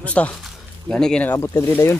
Basta, gani kayo nakaabot ka diri dayon.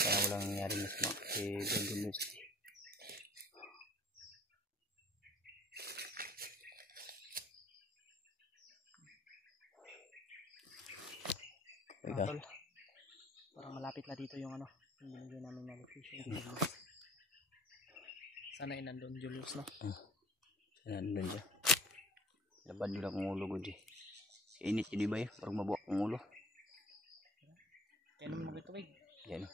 Kaya walang nangyari mas si Don Julius. Tol, parang malapit na dito yung ano, yung binigay namin na location dito. Sana nandun Julius, no? Sana nandun siya. Labad nyo lang kung ulo ko di. Init yun di ba eh? Parang mabuak kong ulo. Kaya naman mag-tubig. Yan.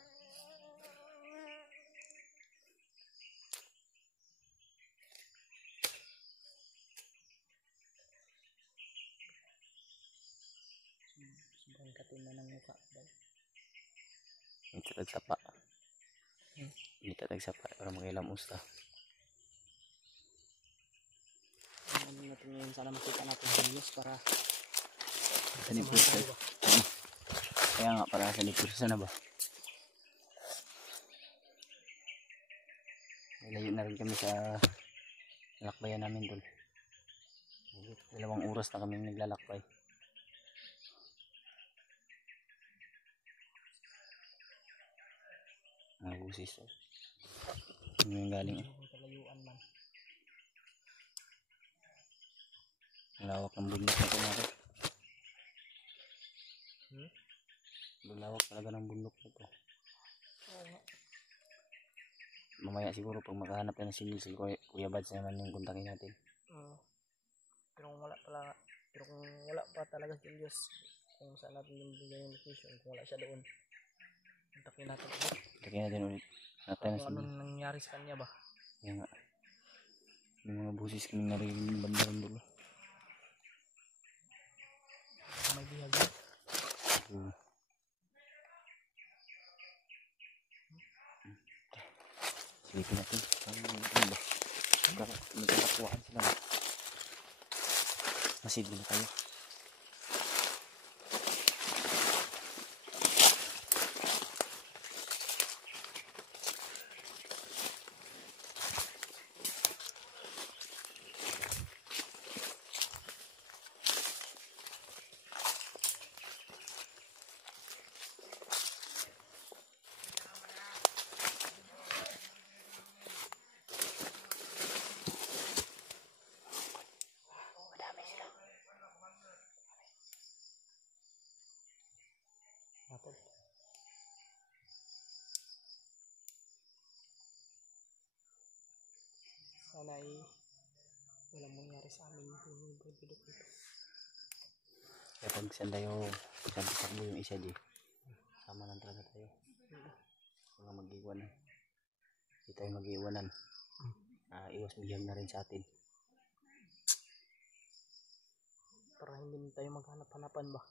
Sobrang katin na ng mukha. Hindi tagsapa. Hindi tagsapa. Para makilam usta. Ano natin ngayon, sana makita natin Julius para sa Nipursa. Kaya nga para sa Nipursa na ba? Layo na rin kami sa lalakbayan namin doon. 2 oras na kami naglalakbay. Mga busis. Ano yung galing eh? Lawak ng bundok na ito natin. Lawak talaga ng bundok na ito. Mamaya siguro pag makahanap na ng sinil, Kuya Bads naman yung kontakin natin. Pero kung wala pa talaga si Julius, kung saan natin yung bigay yung location, kung wala siya doon, kontakin natin ulit. Kontakin natin ulit. Kung anong nangyari sa kanya ba? Yan nga. May mga busis kami narinig ng bandaran doon. May bihag yun. Silipin natin. Ano ba? Magkakakuhaan sila. Masigil na tayo. Sana ay walang mangyari sa amin yung bundok dito. Kaya pag saan tayo, sabi yung isa di, sama lang talaga tayo. Mga mag-iwanan. Hindi tayo mag-iwanan. Iwas bihag na rin sa atin. Para hindi tayo maghanap-hanapan ba?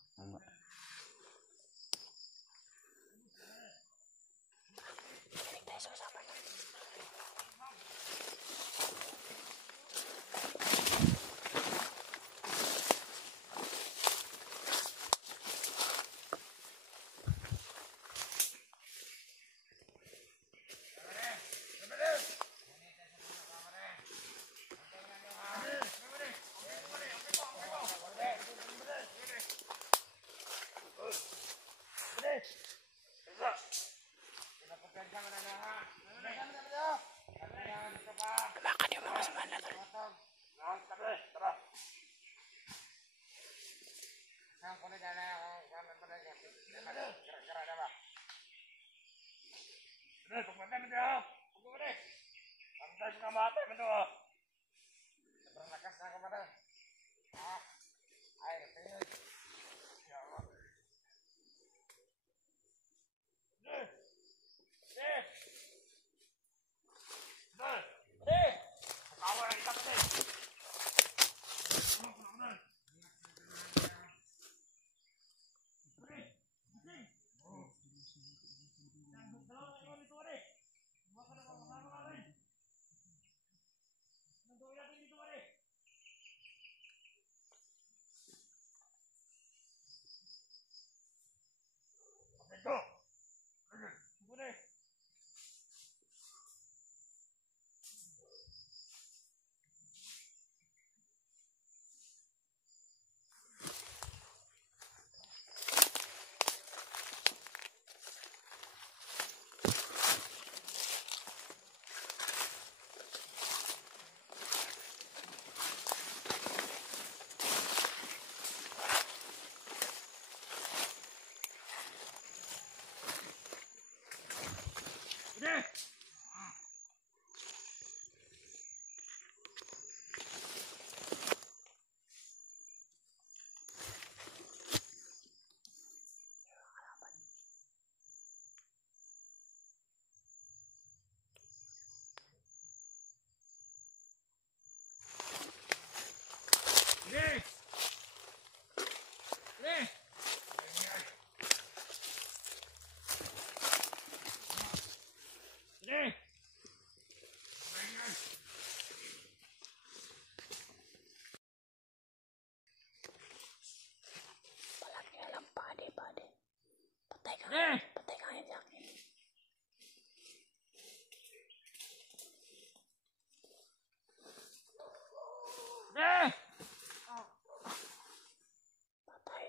Patay ka yan sa akin. Patay.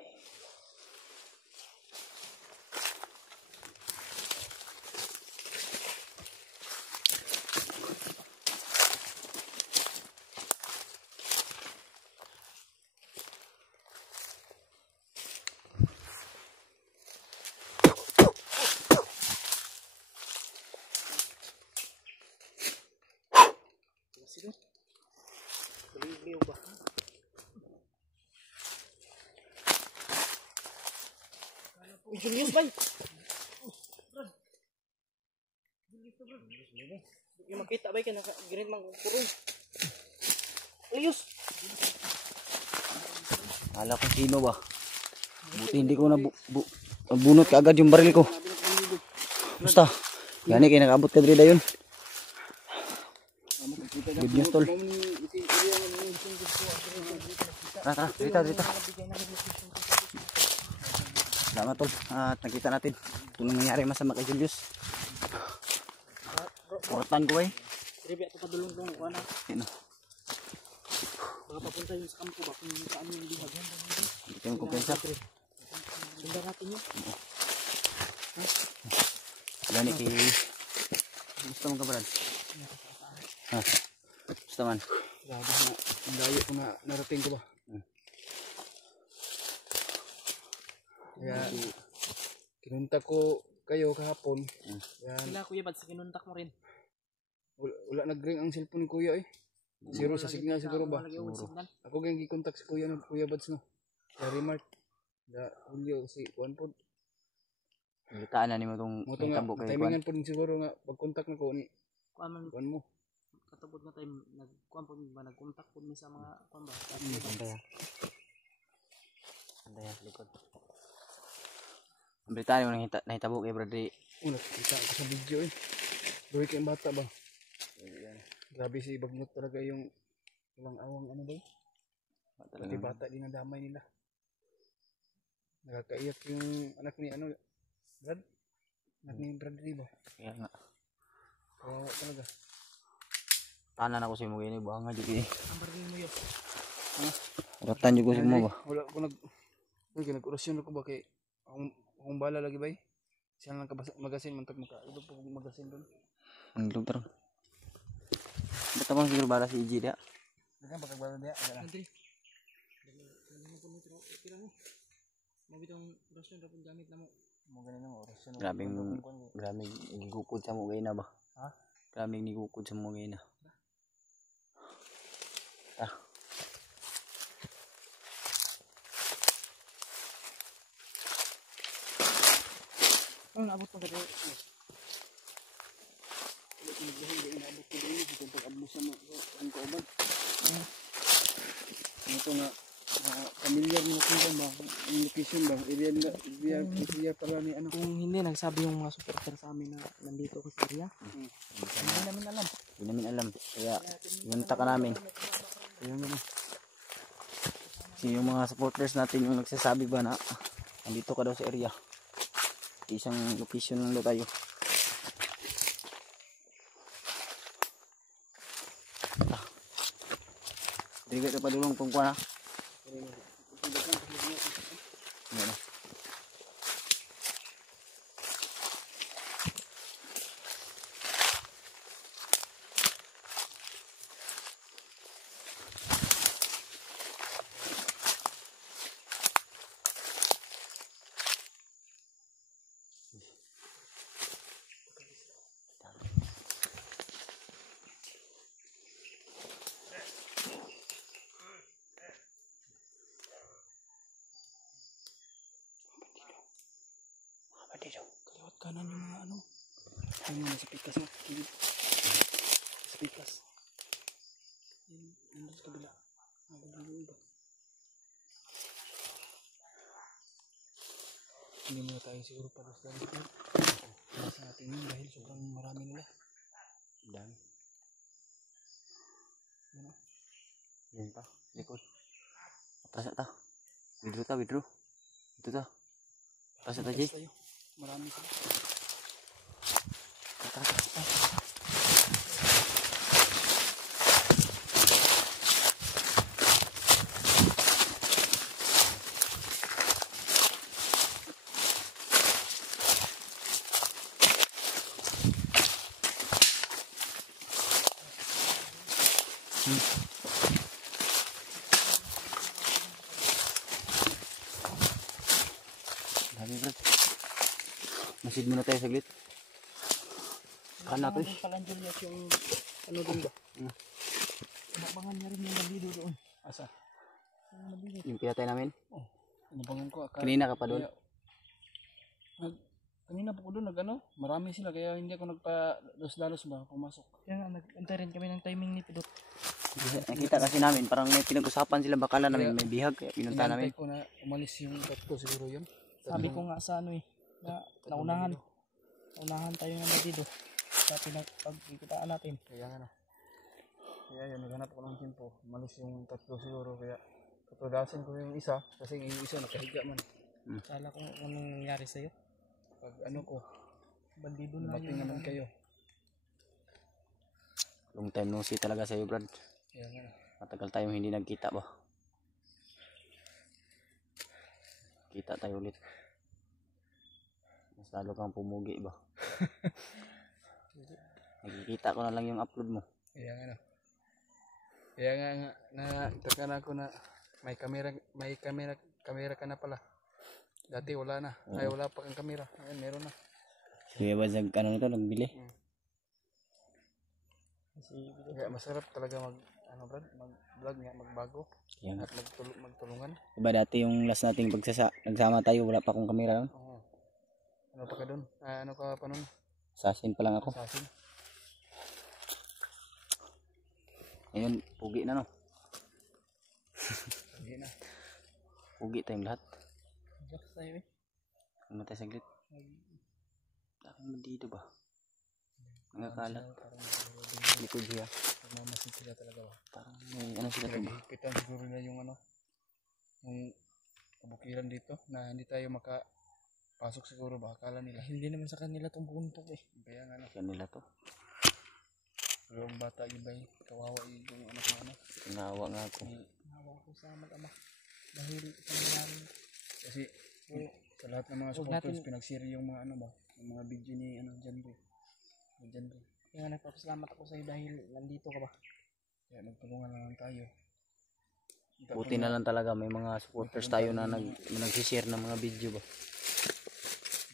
Sino? Baliw ba? Uy, Julius, bay! Yung makita, bay, ka naka-green mang kurong. Julius! Akala ko sino ba? Buti hindi ko bunot ka agad yung baril ko. Basta. Yan kayo nakaabot ka drida yun. Good news tol. Tara, dito. Salamat tol. At nakita natin kung anong nangyari masama kay Julius. Kuratan ko eh. Ribi, ito padulong kong kuha na. Sino? Baka papunta yung sa kampo ba? Kung saan yung bihag. Hindi kayo kumpensa. Ganda natin yun. Gani kay... Gusto mong kabaran? Ha? Gusto man? Grabe na. Ang layo ko na narating ko ba? Kaya kinuntak ko kayo kahapon. Yan. Sila kuya, ba't sinuntak mo rin? Wala nag-ring ang cellphone ni kuya eh. Zero sa signal siguro ba? Signal. Ako gayang gikontak si kuya ng kuya Bads no. Sa remark. Da Julio si Juan pod. Gitaan na nimo tong Mo to nga tabo kay Juan. timingan pod siguro nga pag-contact na ko ni Kuan man Juan mo. katubod nga time nagkuan po ba nagkontak po mi sa mga kuan ba? Andaya sa likod. Ang Britanya mo nahitabo kay Bradley. Nakita ko sa video eh. Doy kay bata ba? Ayan. Grabe si Bagnot talaga yung walang awang ano ba? Pati bata din ang damay nila. Nakakaiyak yung anak ni ano Brad? Anak ni Bradley ba? Kaya nga. Kawawa talaga. Tanan ako si mo gini buhang nga jud. Ang baril mo yun. Ratan jud ko si mo ba. Wala ko nag-orasyon ako ba kay akong bala lagi ba? Siya lang magasin mantag maka. Ito po magasin doon. Ang doktor. Ba't ako siguro bala si EJ dia? Dagan pag bala dia. Andre. Tira mo. Mabitong orasyon ra pud gamit namo. Mo ganin ang orasyon. Grabing gigukod sa mo gayna ba? Ha? Grabing gigukod sa mo gayna. Ang naabot mo gado. Ito nga familiar mo ko ba ang location ba area para ni ano Kung hindi nagsabi yung mga supporter sa amin na nandito ko sa area. Hindi namin alam. Hindi namin alam. Kaya yunta ka namin. Kasi yung mga supporters natin yung nagsasabi ba na nandito ka daw sa area. isang location lang daw tayo. Dili ka pa dulong kung kuha na. Ano? Kaliwat kanan yung mga ano. Ayun nasa pikas na. Kilid. Sa pikas. Ayun sa kabila. Yung iba. Hindi muna tayo siguro palos lang dito. Palos natin yun dahil sobrang marami nila. Dami. Yan o. Yan pa. Likod. Atras na ta. Withdraw ta, withdraw. Ito ta. Atras na ta, Jay. tayo. Marami sila. Dami, Brad. Masid muna tayo saglit. Kana to eh. Palang Juliet yung ano dun ba? Inabangan niya rin yung bandido doon. Asa? Yung bandido. Yung pinatay namin. Oh, inabangan ko. Kanina ka pa doon. Kanina po ko doon nag-ano. Marami sila kaya hindi ako nagpa-dalos ba pumasok. Kaya nga, nag-antay rin kami ng timing ni Pidot. Nakita kasi namin parang may pinag-usapan sila, bakala namin may bihag kaya pinunta namin. Inantay ko na umalis yung tatlo siguro yun. Sabi ko nga sa ano eh, na naunahan. Naunahan tayo ng bandido. Sa pagkikitaan natin. Kaya nga na. Kaya yun, naghanap ako ng tempo. Umalis yung tatlo siguro kaya katudasin ko yung isa kasi yung isa nakahiga man. Kala ko anong nangyari sa'yo. Pag ano ko, Bandido na dumating yun. naman kayo. Long time no see talaga sa'yo, Brad. Kaya nga na. Matagal tayong hindi nagkita ba. Kita tayo ulit. Mas lalo kang pumugi ba. Nakikita ko na lang yung upload mo. Kaya nga na. Kaya nga nataka na ako na may kamera ka na pala. Dati wala na. Ay wala pa kang kamera. Ayun, meron na. Sige ba ano nito nagbili? Kaya masarap talaga mag vlog nga, magbago. Kaya nga. At magtulungan. Diba dati yung last nating nagsama tayo, wala pa akong kamera nun. Oo. Ano pa ka doon? Ano ka pa nun? Assassin pa lang ako. Assassin. Ngayon, pugi na no. Hindi na. Pugi tayong lahat. Jack tayo eh. Ano tayo saglit? Daming bandido ba? Mga kalat. Likod siya. Magmamasid sila talaga ba? Parang may ano sila to ba? Higpitan siguro na yung ano. Yung kabukiran dito na hindi tayo makapasok siguro ba? Akala nila. Hindi naman sa kanila itong buntok eh. Kaya nga na. Kanila to. Yung bata ibay. Kawawa yung anak mo ano. Tinawa nga ako. Nawa ko sa mag-ama. Dahil sa nangyari. Kasi sa lahat ng mga Huwag supporters natin- pinag-share yung mga ano ba? Yung mga video ni ano Janre. Janre. Kaya nagpapasalamat ako sa'yo dahil nandito ka ba. Kaya magtulungan na lang tayo. Buti na lang talaga may mga supporters tayo na nagsishare ng mga video ba.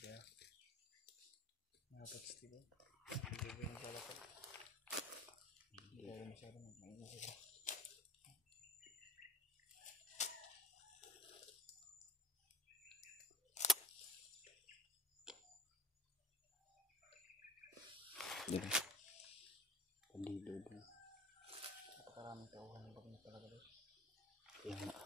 Kaya mga pots diba? Hindi mo pala ko. Hindi tayo masyadong mag-iisip ba? Diba? Bandido doon. Napakaraming tauhan ng bagay talaga doon. Kaya nga.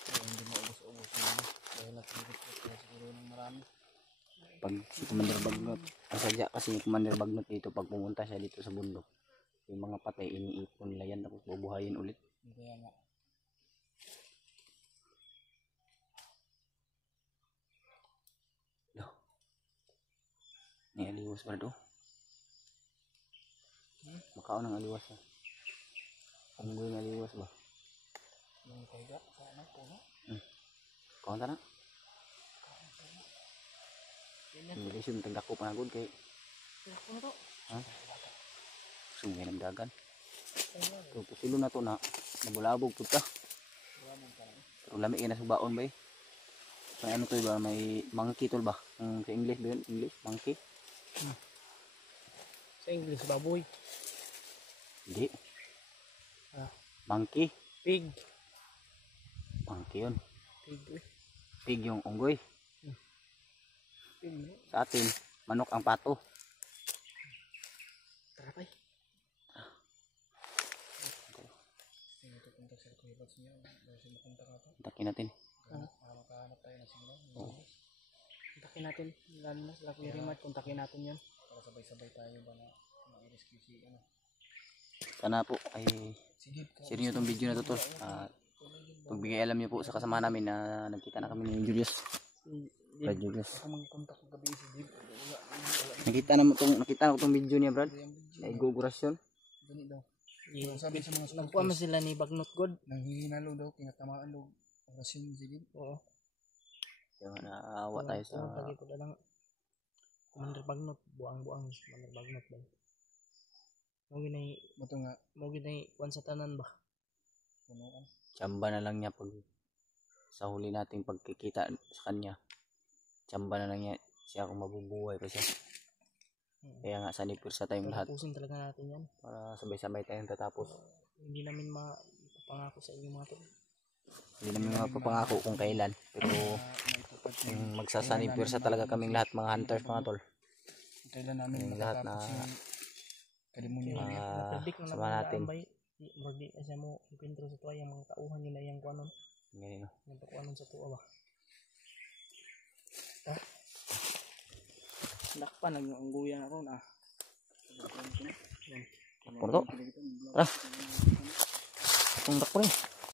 Kaya hindi maubos-ubos na ano. Dahil natigit ko kaya siguro ng marami. Pag si Commander Bagnot, ang sadya kasi ni Commander Bagnot dito pag pumunta siya dito sa bundok, yung mga patay iniipon nila yan tapos bubuhayin ulit. Kaya nga. Aliwas ba do? Makaon ng aliwas ha. Unggoy ng aliwas ba? Yung kaya sa ano puno. Kaon ta na. Hindi siya tagdako pa nagod kay. Ano to? Ha? Sungay ng dagan. So, pusilo na to na. Nabulabog po ta. Pero lami na subaon ba eh. May ano to ba? May monkey tol ba? Sa English ba yun? English? Monkey? Sa English, baboy. Hindi. Ah. Monkey? Pig. Monkey yun. Pig eh. Pig yung unggoy. Pig no? Sa atin, manok ang pato. Tara pa eh. Tingnan ito punta sa Kuya Bads niya. Dahil siya mapunta ka pa. Takin natin. Para makahanap tayo ng signal. Kontakin natin. Lalo na sila Kuya Rimart. Kontakin natin yan. Para sabay-sabay tayo ba na ma-rescue si ano. Sana po ay share nyo itong video na to tol. Pagbigay alam nyo po sa kasama namin na nagkita na kami ni Julius. Brad Julius. Ako mag-contact ko gabi si Jib. Nakita na ko itong video niya Brad. Naigugurasyon. Gani daw. Sabi sa mga nagpuan sila ni Bagnot God. Nanghihinalo daw, kinatamaan daw. Orasyon sige. Oo. Kaya naawa tayo sa... Lagi ko lang. Commander Bagnot. Buang-buang. Commander Bagnot ba? Mo ginay kuan sa tanan ba? Punuan. Tsamba na lang niya pag sa huli nating pagkikita sa kanya. Tsamba na lang niya siya kung mabubuhay pa siya. Kaya nga sanipursa tayong lahat. Tapusin talaga natin yan. Para sabay-sabay tayong tatapos. Hindi namin mapapangako sa inyo mga tol. Hindi namin mapapangako kung kailan. Pero magsasanipursa talaga kaming lahat mga hunters mga tol. Kailan namin lahat na sama natin. Hindi kasi mo ipintro sa tuwa yung mga tauhan nila yung kuanon. Ganyan no. Yung kuanon sa tuwa ba? Ha? Dakpa nag-ungguyan ako na. Puro to. Tara. Kung dakpo rin.